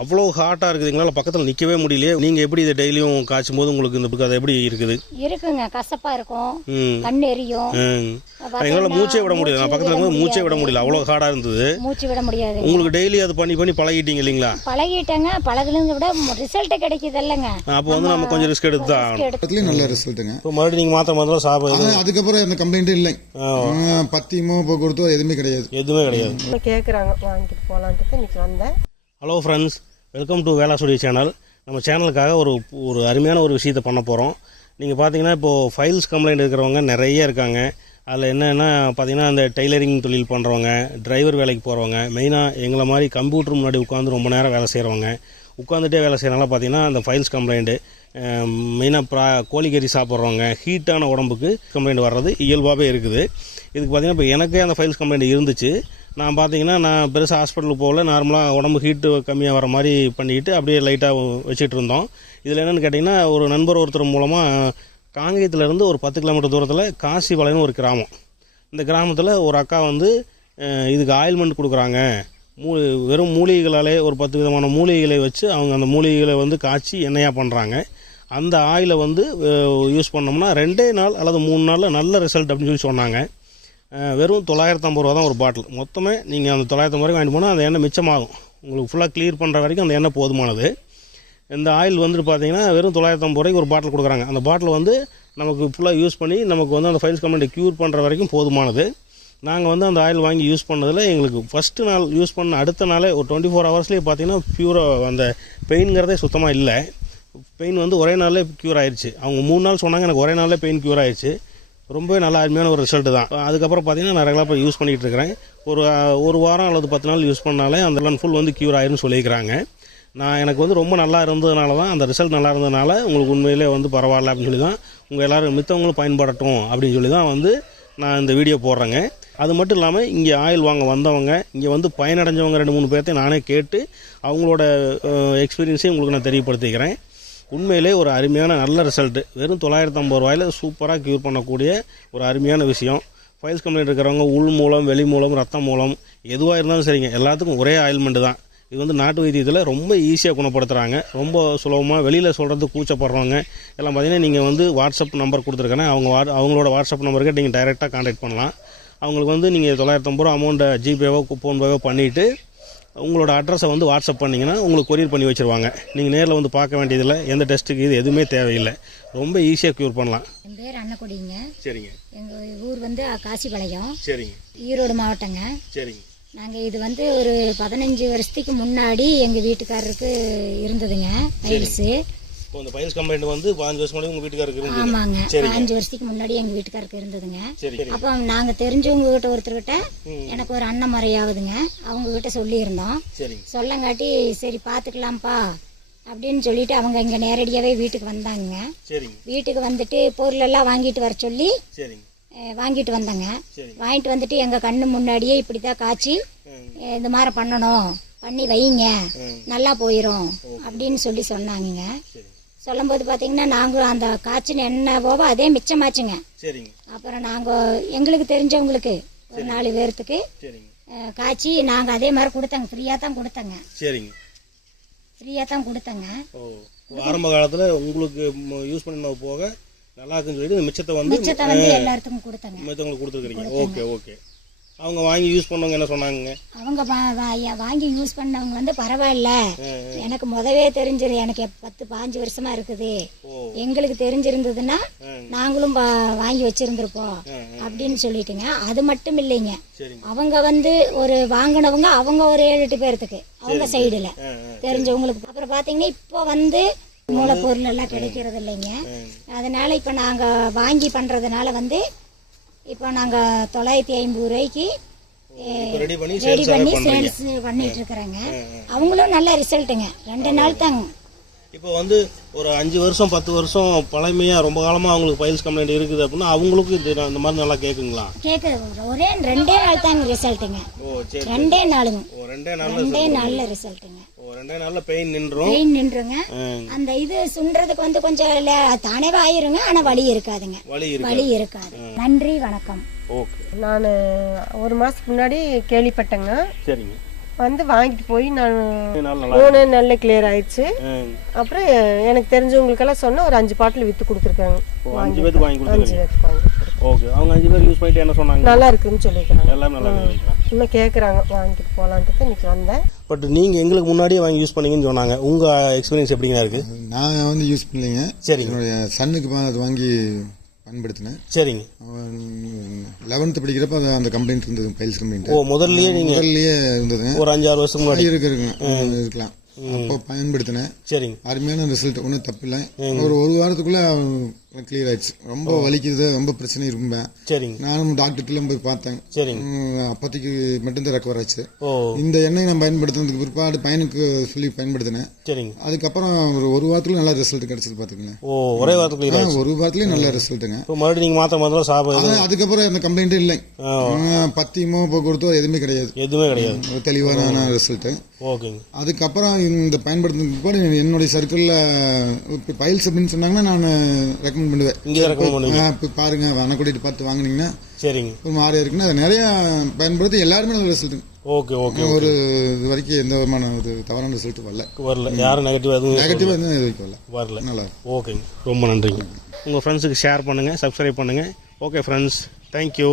அவ்வளோ ஹாட்டாக இருக்குது, எங்களால் பக்கத்தில் நிற்கவே முடியலையே. நீங்கள் எப்படி இதை டெய்லியும் காய்ச்சும் போது உங்களுக்கு இந்த அது எப்படி இருக்குது? இருக்குங்க, கசப்பாக இருக்கும், கண் எரியும், எங்களால் மூச்சே விட முடியல. நான் பக்கத்தில் இருக்கும்போது மூச்சே விட முடியல, அவ்வளோ ஹார்டாக இருந்தது. மூச்சு விட முடியாது. உங்களுக்கு டெய்லி அது பண்ணி பண்ணி பழகிட்டீங்க இல்லைங்களா? பழகிட்டேங்க, பழகுனதை விட ரிசல்ட் கிடைக்குது இல்லைங்க. அப்போ வந்து நம்ம கொஞ்சம் ரிஸ்க் எடுத்து தான் ஆகணும். நல்ல ரிசல்ட்டுங்க. இப்போ மறுபடியும் நீங்கள் மாத்திரை மாத்திரம் சாப்பிடுறது, அதுக்கப்புறம் எந்த கம்ப்ளைண்ட்டும் இல்லை. பத்தியமோ போக்குவரத்தோ எதுவுமே கிடையாது. கேட்குறாங்க, வாங்கிட்டு போகலான்ட்டு இன்னைக்கு வந்தேன். Hello friends, welcome to Vela studio channel. நம்ம சேனலுக்காக ஒரு அருமையான ஒரு விஷயத்தை பண்ண போகிறோம். நீங்கள் பார்த்தீங்கன்னா இப்போது ஃபைல்ஸ் கம்ப்ளைண்ட் இருக்கிறவங்க நிறைய இருக்காங்க. அதில் என்னென்னா பார்த்தீங்கன்னா அந்த டெய்லரிங் தொழில் பண்ணுறவங்க, டிரைவர் வேலைக்கு போகிறவங்க, மெயினாக எங்களை மாதிரி கம்ப்யூட்டர் முன்னாடி உட்காந்து ரொம்ப நேரம் வேலை செய்கிறவங்க, உட்காந்துட்டே வேலை செய்கிறனால பார்த்தீங்கன்னா அந்த ஃபைல்ஸ் கம்ப்ளைண்ட்டு, மெயினாக கோழிக்கறி சாப்பிட்றவங்க, ஹீட்டான உடம்புக்கு கம்ப்ளைண்ட் வர்றது இயல்பாகவே இருக்குது. இதுக்கு பார்த்தீங்கன்னா இப்போ எனக்கே அந்த ஃபைல்ஸ் கம்ப்ளைண்ட் இருந்துச்சு. நான் பார்த்தீங்கன்னா நான் பெருசாக ஹாஸ்பிட்டலுக்கு போகல, நார்மலாக உடம்பு ஹீட்டு கம்மியாக வர மாதிரி பண்ணிக்கிட்டு அப்படியே லைட்டாக வச்சுட்டு இருந்தோம். இதில் என்னென்னு கேட்டிங்கன்னா, ஒரு நண்பர் ஒருத்தர் மூலமாக காங்கேயத்துலேருந்து ஒரு 10 கிலோமீட்டர் தூரத்தில் காசிபாளையம்னு ஒரு கிராமம். இந்த கிராமத்தில் ஒரு அக்கா வந்து இதுக்கு ஆயில்மெண்ட் கொடுக்குறாங்க. வெறும் மூலிகைகளாலே ஒரு 10 விதமான மூலிகைகளை வச்சு அவங்க அந்த மூலிகைகளை வந்து காய்ச்சி எண்ணெயாக பண்ணுறாங்க. அந்த ஆயிலை வந்து யூஸ் பண்ணோம்னா 2 நாள் அல்லது 3 நாளில் நல்ல ரிசல்ட் அப்படின்னு சொல்லி சொன்னாங்க. வெறும் 950 ரூபா தான் ஒரு பாட்டில். மொத்தமே நீங்கள் அந்த 950 ரூபாய்க்கு வாங்கிட்டு போனால் அந்த எண்ணெய் மிச்சமாகும். உங்களுக்கு ஃபுல்லாக கிளியர் பண்ணுற வரைக்கும் அந்த எண்ணெய் போதுமானது. இந்த ஆயில் வந்துட்டு பார்த்தீங்கன்னா வெறும் 950 ரூபாய்க்கு ஒரு பாட்டில் கொடுக்குறாங்க. அந்த பாட்டில் வந்து நமக்கு ஃபுல்லாக யூஸ் பண்ணி நமக்கு வந்து அந்த ஃபைல்ஸ் கம்ப்ளைண்ட் க்யூர் பண்ணுற வரைக்கும் போதுமானது. நாங்கள் வந்து அந்த ஆயில் வாங்கி யூஸ் பண்ணதில் எங்களுக்கு ஃபஸ்ட்டு நாள் யூஸ் பண்ண அடுத்த நாளே ஒரு 24 ஹவர்ஸ்லேயே பார்த்தீங்கன்னா ப்யூராக அந்த பெயின்ங்கிறதே சுத்தமாக இல்லை. பெயின் வந்து ஒரே நாளில் க்யூர் ஆயிடுச்சு. அவங்க 3 நாள் சொன்னாங்க, எனக்கு ஒரே நாளில் பெயின் க்யூர் ஆயிடுச்சு. ரொம்பவே நல்ல அருமையான ஒரு ரிசல்ட்டு தான். அதுக்கப்புறம் பார்த்தீங்கன்னா நான் ரெகுலராக யூஸ் பண்ணிகிட்டு இருக்கிறேன். ஒரு வாரம் அல்லது 10 நாள் யூஸ் பண்ணாலே அந்த ஃபுல் வந்து க்யூர் ஆயிருன்னு சொல்லியிருக்கிறாங்க. எனக்கு வந்து ரொம்ப நல்லா இருந்ததுனால தான், அந்த ரிசல்ட் நல்லா இருந்ததுனால உங்களுக்கு உண்மையிலே வந்து பரவாயில்ல அப்படின்னு சொல்லி தான் உங்கள் எல்லோரும் மித்தவங்களும் பயன்படட்டும் அப்படின்னு சொல்லி தான் வந்து நான் இந்த வீடியோ போடுறேங்க. அது மட்டும் இல்லாமல் இங்கே ஆயில் வாங்க வந்தவங்க, இங்கே வந்து பயனடைஞ்சவங்க 2-3 பேர்த்தையும் நானே கேட்டு அவங்களோட எக்ஸ்பீரியன்ஸையும் உங்களுக்கு நான் தெரியப்படுத்திக்கிறேன். உண்மையிலே ஒரு அருமையான நல்ல ரிசல்ட்டு. வெறும் 950 ரூபாயில் சூப்பராக க்யூர் பண்ணக்கூடிய ஒரு அருமையான விஷயம். ஃபைல்ஸ் கம்ப்ளைண்ட் இருக்கிறவங்க உள் மூலம், வெளி மூலம், ரத்தம் மூலம் எதுவாக இருந்தாலும் சரிங்க, எல்லாத்துக்கும் ஒரே ஆயில்மெண்ட்டு தான். இது வந்து நாட்டு வைத்தியத்தில் ரொம்ப ஈஸியாக குணப்படுத்துகிறாங்க. ரொம்ப சுலபமாக, வெளியில் சொல்கிறது கூச்சப்படுறவங்க எல்லாம் பார்த்தீங்கன்னா நீங்கள் வந்து வாட்ஸ்அப் நம்பர் கொடுத்துருக்கேன். அவங்களோட வாட்ஸ்அப் நம்பருக்கு நீங்கள் டைரெக்டாக கான்டாக்ட் பண்ணலாம். அவங்களுக்கு வந்து நீங்கள் 950 ரூபா அமௌண்ட்டை ஜிபேவோ ஃபோன்பேவோ பண்ணிவிட்டு உங்களோட அட்ரஸை வந்து வாட்ஸ்அப் பண்ணிங்கன்னா உங்களுக்கு கொரியர் பண்ணி வச்சுருவாங்க. நீங்கள் நேரில் வந்து பார்க்க வேண்டியதில்லை, எந்த டெஸ்ட்டுக்கு இது எதுவுமே தேவையில்லை. ரொம்ப ஈஸியாக க்யூர் பண்ணலாம். என் பேர் அன்னக்குடிங்க. சரிங்க. எங்கள் ஊர் வந்து காசிபாளையம். சரிங்க. ஈரோடு மாவட்டங்க. சரிங்க. நாங்கள் இது வந்து ஒரு 15 வருஷத்துக்கு முன்னாடி எங்கள் வீட்டுக்காரருக்கு இருந்ததுங்க ஃபைல்ஸு. இப்போ இந்த ஃபைல்ஸ் கம்ப்ளைண்ட் வந்து 15 வருஷம் முன்னாடி உங்கள் வீட்டுக்காரருக்கு இருந்தது? ஆமாங்க, 15 வருஷத்துக்கு முன்னாடி எங்கள் வீட்டுக்காரருக்கு இருந்ததுங்க. அப்போ நாங்கள் தெரிஞ்சவங்க கிட்ட ஒருத்தர்கிட்ட, எனக்கு ஒரு அண்ணன் மறையாவதுங்க, அவங்க கிட்ட சொல்லியிருந்தோம். சொல்லங்காட்டி சரி பார்த்துக்கலாம்ப்பா அப்படின்னு சொல்லிட்டு அவங்க இங்கே நேரடியாகவே வீட்டுக்கு வந்தாங்க. வீட்டுக்கு வந்துட்டு பொருளெல்லாம் வாங்கிட்டு வர சொல்லி வாங்கிட்டு வந்தாங்க. வாங்கிட்டு வந்துட்டு எங்கள் கண்ணு முன்னாடியே இப்படி தான் காய்ச்சி இந்த மாதிரி பண்ணணும், பண்ணி வைங்க, நல்லா போயிடும் அப்படின்னு சொல்லி சொன்னாங்க. சொல்லும்போது பார்த்தீங்கன்னா நாங்கள் அந்த காய்ச்சின எண்ணெய் போக அதே மிச்சமாச்சுங்க. அப்புறம் நாங்கள் எங்களுக்கு தெரிஞ்சவங்களுக்கு ஒரு 4 பேர்த்துக்கு காய்ச்சி நாங்கள் அதே மாதிரி கொடுத்தாங்க. ஃப்ரீயாக தான் கொடுத்தாங்க. ஃப்ரீயாக தான் கொடுத்தாங்க. ஆரம்ப காலத்தில் உங்களுக்கு யூஸ் பண்ண போக நல்லா இருக்குன்னு சொல்லிட்டு மிச்சத்தை வந்து எல்லாத்துக்கும் கொடுத்தாங்க. மிச்சவங்களுக்கு கொடுத்துருக்கீங்க. Okay okay. அவங்க வாங்கி யூஸ் பண்ணவங்க என்ன சொன்னாங்க? அவங்க வாங்கி யூஸ் பண்ணவங்க வந்து பரவாயில்ல, எனக்கு முதவே தெரிஞ்சது, எனக்கு 10-15 வருஷமா இருக்குது, எங்களுக்கு தெரிஞ்சிருந்ததுன்னா நாங்களும் வாங்கி வச்சிருந்திருப்போம் அப்படின்னு சொல்லிட்டுங்க. அது மட்டும் இல்லைங்க, அவங்க வந்து ஒரு வாங்கினவங்க அவங்க ஒரு 7-8 பேர்த்துக்கு அவங்க சைடுல தெரிஞ்சவங்களுக்கு. அப்புறம் பாத்தீங்கன்னா இப்போ வந்து மூலப்பொருள் எல்லாம் கிடைக்கிறது இல்லைங்க. அதனால இப்ப நாங்க வாங்கி பண்றதுனால வந்து இப்போ நாங்கள் 950 ரூபாய்க்கு ரெடி பண்ணி சேல்ஸ் பண்ணிட்டு இருக்கிறேங்க. அவங்களும் நல்ல ரிசல்ட்டுங்க. 2 நாள் தாங்க. இப்போ வந்து ஒரு 5 வருஷம் 10 வருஷம் பழமையாக ரொம்ப காலமாக அவங்களுக்கு ஃபைல்ஸ் கம்ப்ளைண்ட் இருக்குது அப்படின்னா அவங்களுக்கு இந்த மாதிரி நல்லா கேட்குங்களா? கேட்குது. ஒரே 2 நாள் தாங்க ரிசல்ட்டுங்க. 2 நாளுங்க. 2 நாளில் ரிசல்ட்டுங்க. 2 நாளில் பெயின் நின்றுங்க. அந்த இது சுண்டுறதுக்கு வந்து கொஞ்சம் தானே ஆயிருங்க, ஆனால் வலி இருக்காதுங்க. வலி இருக்காது. நன்றி, வணக்கம். ஓகே. நான் ஒரு மாதத்துக்கு முன்னாடி கேள்விப்பட்டேங்க. சரிங்க. வந்து வாங்கிட்டு போய் நான் நல்லா 3 நல்ல கிளியர் ஆயிடுச்சு. அப்புறம் எனக்கு தெரிஞ்சவங்களுக்கெல்லாம் சொன்ன ஒரு 5 பாட்டில் வித்து கொடுத்துருக்காங்க. 5 பேருக்கு வாங்கி 5 கொடுத்துருக்கீங்க. பேருக்கு வாங்கி கொடுத்துருக்காங்க. ஓகே, அவங்க 5 பேர் யூஸ் பண்ணிட்டு என்ன சொன்னாங்க? நல்லா இருக்குன்னு சொல்லியிருக்காங்க. எல்லாமே நல்லா இருக்குன்னு இன்னும் கேட்குறாங்க வாங்கிட்டு போகலான்ட்டு இன்னைக்கு வந்தேன். பட் நீங்கள் எங்களுக்கு முன்னாடியே வாங்கி யூஸ் பண்ணீங்கன்னு சொன்னாங்க. உங்கள் எக்ஸ்பீரியன்ஸ் எப்படிங்க இருக்குது? நான் வந்து யூஸ் பண்ணலைங்க. சரிங்க. என்னுடைய சன்னுக்கு அது வாங்கி பயன்படுத்தினேன். சரிங்க. அவன் 11th படிக்கிறப்ப அந்த கம்ப்ளைண்ட் இருந்தது, ஃபைல்ஸ் கம்ப்ளைண்ட். ஓ, முதல்லயே இருந்ததுங்க. ஒரு 5-6 வருஷத்துக்கு முன்னாடி இருக்கலாம். அப்போ பயன்படுத்தினேன். சரிங்க. அருமையான ரிசல்ட், ஒன்றும் தப்பு இல்லை. ஒரு வாரத்துக்குள்ள கிளியர் ஆயிடுச்சு. ரொம்ப வலிக்குது, ரொம்ப பிரச்சனை இருக்கும்பேன். சரிங்க. நானும் டாக்டர்கிட்ட போய் பார்த்தேன். சரிங்க. அப்போதைக்கு மட்டும்தான் ரெக்கவர் ஆச்சு. ஓ, இந்த எண்ணெய் நான் பயன்படுத்தினதுக்கு பிற்பாடு பையனுக்கு சொல்லி பயன்படுத்தினேன். சரிங்க. அதுக்கப்புறம் ஒரு வாரத்துல நல்ல ரிசல்ட் கிடைச்சது பாத்துக்கங்க. ஓ, ஒரே வாரத்துக்குள்ள ஒரு வாரத்துலயே நல்ல ரிசல்ட்டுங்க. இப்போ மறுபடியும் நீங்கள் மாத்திரம் சாப்பிட அதுக்கப்புறம் அந்த கம்ப்ளைண்ட் இல்லை. பத்தியமோ போக்குவரத்தோ எதுவுமே கிடையாது. எதுவுமே கிடையாது. ஒரு தெளிவான ரிசல்ட். ஓகேங்க. அதுக்கப்புறம் இந்த பயன்படுத்தினதுக்கு பிற்பாடு என்னுடைய சர்க்கிள்ல பைல்ஸ் அப்படின்னு சொன்னாங்கன்னா நான் ரெக்கமெண்ட் பண்ணுவேன். இங்கே ரெக்கமெண்ட் பண்ணுவீங்க? போய் பாருங்க, வன கூட்டிட்டு பார்த்து வாங்கினீங்கன்னா சரிங்க. ஒரு மாறியா இருக்குன்னா அதை நிறைய பயன்படுத்தி எல்லாருமே நல்ல ரிசல்ட். Okay okay. ஒரு இது வரைக்கும் எந்த விதமான ஒரு தவறான ரிசல்ட் வரல. யாரும் நெகட்டிவ் எதுவும் இது வரைக்கும் வரல. நல்லா. ஓகேங்க, ரொம்ப நன்றிங்க. உங்கள் ஃப்ரெண்ட்ஸுக்கு ஷேர் பண்ணுங்கள், சப்ஸ்கிரைப் பண்ணுங்கள். Okay friends, thank you.